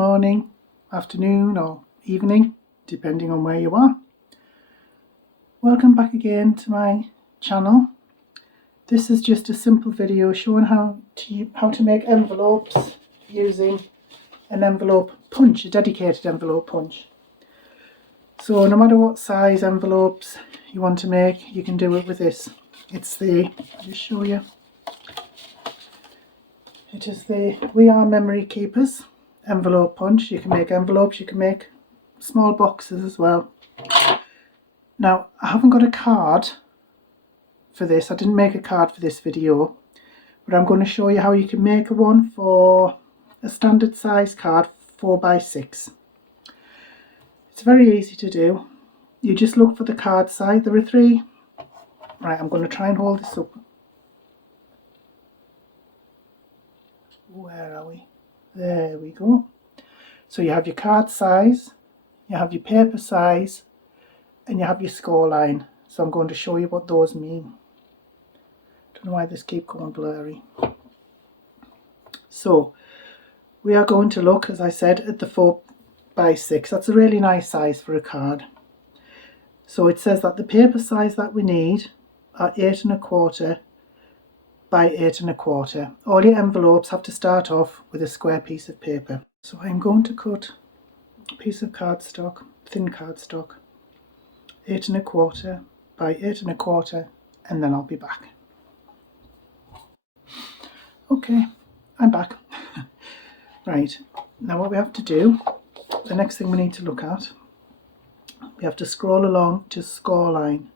morning, afternoon or evening, depending on where you are. Welcome back again to my channel. This is just a simple video showing how to make envelopes using an envelope punch, a dedicated envelope punch. So no matter what size envelopes you want to make, you can do it with this. I'll just show you. It is the We Are Memory Keepers envelope punch. You can make envelopes, you can make small boxes as well. Now, I haven't got a card for this. I didn't make a card for this video, but I'm going to show you how you can make one for a standard size card, 4x6. It's very easy to do. You just look for the card size. There are three. Right, I'm going to try and hold this up. Where are we? There we go. So you have your card size, you have your paper size, and you have your score line. So I'm going to show you what those mean. Don't know why this keeps going blurry. So we are going to look, as I said, at the 4x6. That's a really nice size for a card. So it says that the paper size that we need are 8 1/4 by 8 1/4. All your envelopes have to start off with a square piece of paper. So I'm going to cut a piece of cardstock, thin cardstock, 8 1/4 by 8 1/4, and then I'll be back. Okay, I'm back. Right, now what we have to do, the next thing we need to look at, we have to scroll along to score line.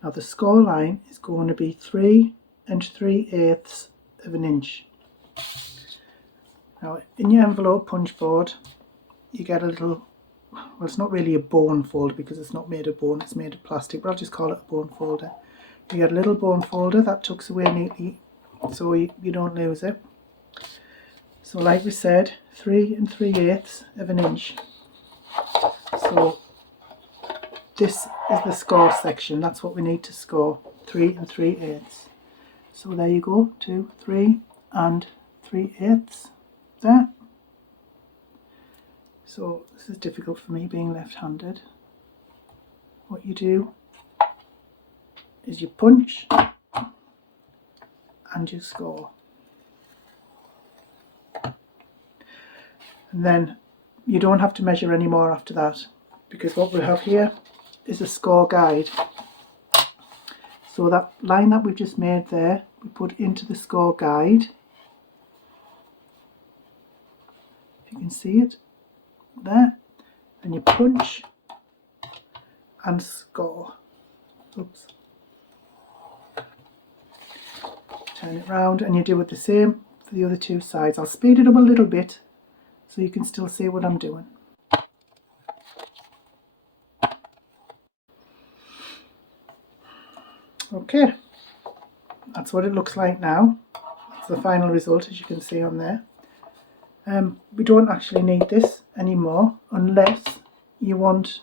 Now the score line is going to be 3 3/8 of an inch. Now in your envelope punch board you get a little, well, it's not really a bone folder because it's not made of bone, it's made of plastic, but I'll just call it a bone folder. You get a little bone folder that tucks away neatly so you don't lose it. So like we said, 3 3/8 of an inch. So this is the score section, that's what we need to score, 3 3/8. So there you go, 2, 3 3/8 there. So this is difficult for me being left-handed. What you do is you punch and you score. And then you don't have to measure any more after that, because what we have here is a score guide. So that line that we've just made there, we put into the score guide. If you can see it there, then you punch and score. Oops. Turn it round and you do it the same for the other two sides. I'll speed it up a little bit so you can still see what I'm doing. Okay, that's what it looks like now. That's the final result, as you can see on there. We don't actually need this anymore unless you want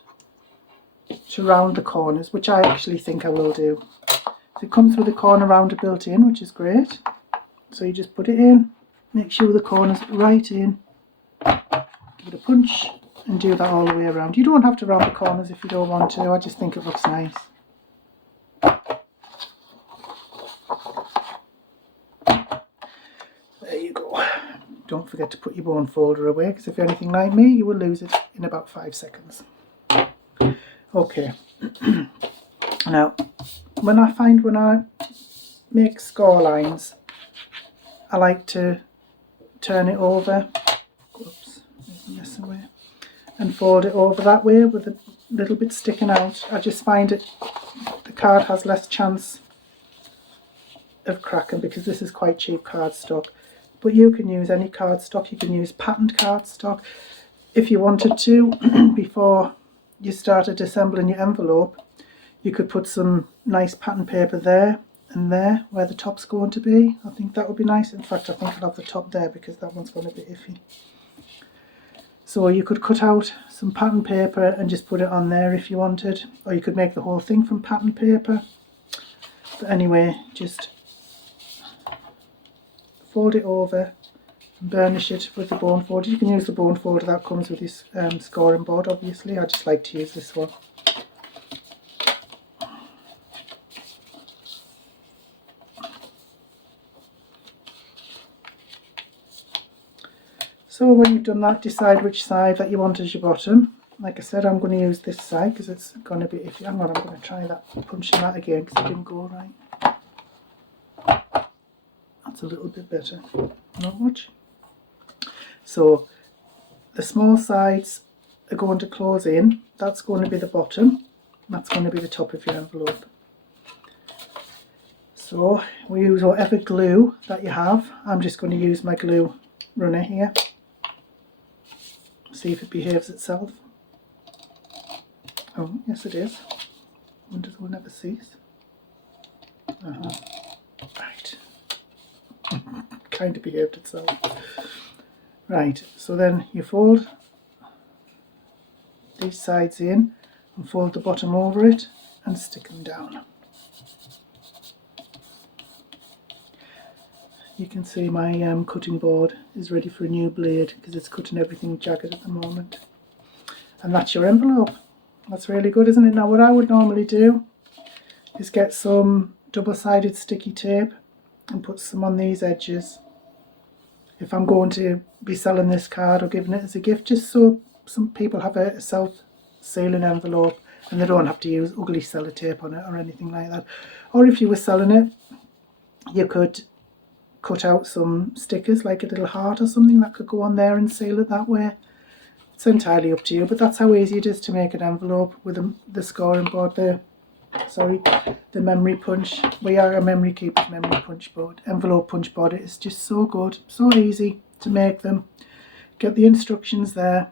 to round the corners, which I actually think I will do. So it comes with a corner rounder built in, which is great. So you just put it in, make sure the corner's right in, give it a punch and do that all the way around. You don't have to round the corners if you don't want to, I just think it looks nice. There you go. Don't forget to put your bone folder away, because if you're anything like me, you will lose it in about 5 seconds. Okay. Now, when I make score lines, I like to turn it over. Oops, there's this away. And fold it over that way with a little bit sticking out. I just find the card has less chance of cracking because this is quite cheap cardstock. But you can use any cardstock, you can use patterned cardstock. If you wanted to, before you started assembling your envelope, you could put some nice pattern paper there and there where the top's going to be. I think that would be nice. In fact, I think I'll have the top there because that one's going to be iffy. So you could cut out some pattern paper and just put it on there if you wanted, or you could make the whole thing from pattern paper. But anyway, just fold it over and burnish it with the bone folder. You can use the bone folder that comes with this scoring board, obviously. I just like to use this one. So when you've done that, decide which side that you want as your bottom. Like I said, I'm going to use this side because it's going to be iffy. Hang on, I'm going to try that, punching that again because it didn't go right. That's a little bit better, not much. So the small sides are going to close in. That's going to be the bottom. That's going to be the top of your envelope. So we use whatever glue that you have. I'm just going to use my glue runner here. See if it behaves itself. Oh, yes it is. Wonders will never cease. Right. Kind of behaved itself. Right, so then you fold these sides in and fold the bottom over it and stick them down. You can see my cutting board is ready for a new blade because it's cutting everything jagged at the moment. And that's your envelope. That's really good, isn't it? Now what I would normally do is get some double-sided sticky tape and put some on these edges if I'm going to be selling this card or giving it as a gift, just so some people have a self-sealing envelope and they don't have to use ugly sellotape on it or anything like that. Or if you were selling it, you could cut out some stickers like a little heart or something that could go on there and seal it that way. It's entirely up to you, but that's how easy it is to make an envelope with the scoring board, the memory punch. We are a memory keeper's memory punch board, envelope punch board. It's just so good, so easy to make them. Get the instructions there.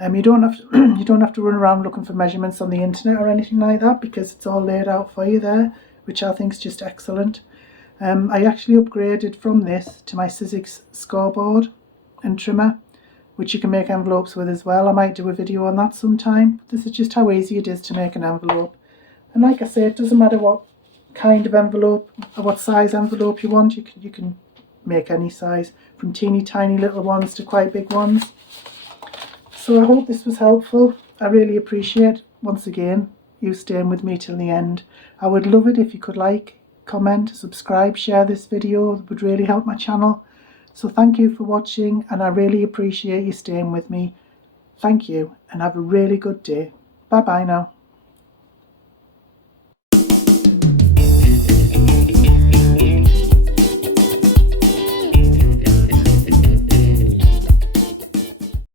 You don't have to run around looking for measurements on the internet or anything like that because it's all laid out for you there, which I think is just excellent. I actually upgraded from this to my Sizzix scoreboard and trimmer, which you can make envelopes with as well. I might do a video on that sometime. This is just how easy it is to make an envelope. And like I say, it doesn't matter what kind of envelope or what size envelope you want. You can make any size, from teeny tiny little ones to quite big ones. So I hope this was helpful. I really appreciate, once again, you staying with me till the end. I would love it if you could like, comment, subscribe, share this video. It would really help my channel. So thank you for watching, and I really appreciate you staying with me. Thank you, and have a really good day. Bye bye now.